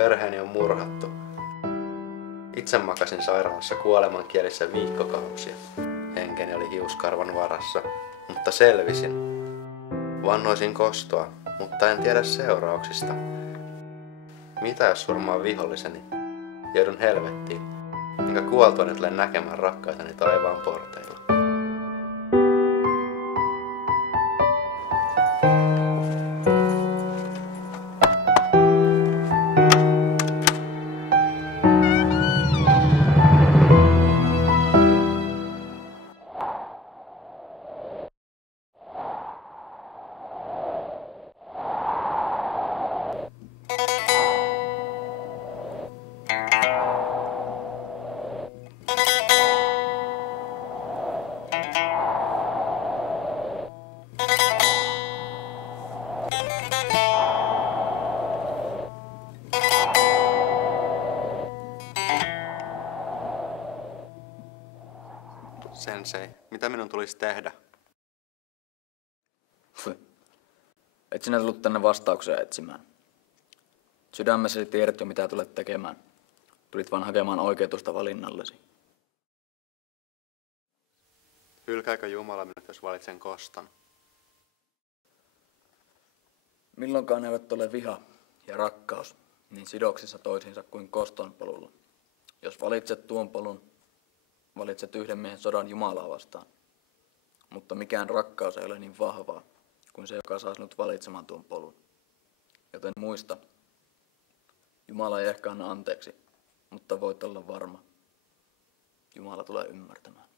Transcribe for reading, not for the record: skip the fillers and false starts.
perheeni on murhattu. Itse makasin sairaalassa kuolemankielissä viikkokausia. Henkeni oli hiuskarvan varassa, mutta selvisin. Vannoisin kostoa, mutta en tiedä seurauksista. Mitä jos surmaan viholliseni? Joudun helvettiin, enkä kuoltuani tule näkemään rakkaitani taivaan porteilla. Sensei, mitä minun tulisi tehdä? Et sinä tullut tänne vastauksia etsimään. Sydämessäsi tiedät jo mitä tulet tekemään. Tulit vaan hakemaan oikeutusta valinnallesi. Hylkääkö Jumala minut, jos valitsen koston? Milloinkaan eivät ole viha ja rakkaus niin sidoksissa toisiinsa kuin koston polulla. Jos valitset tuon polun, valitset yhden miehen sodan Jumalaa vastaan. Mutta mikään rakkaus ei ole niin vahvaa kuin se, joka saa sinut valitsemaan tuon polun. Joten muista, Jumala ei ehkä anna anteeksi, mutta voit olla varma. Jumala tulee ymmärtämään.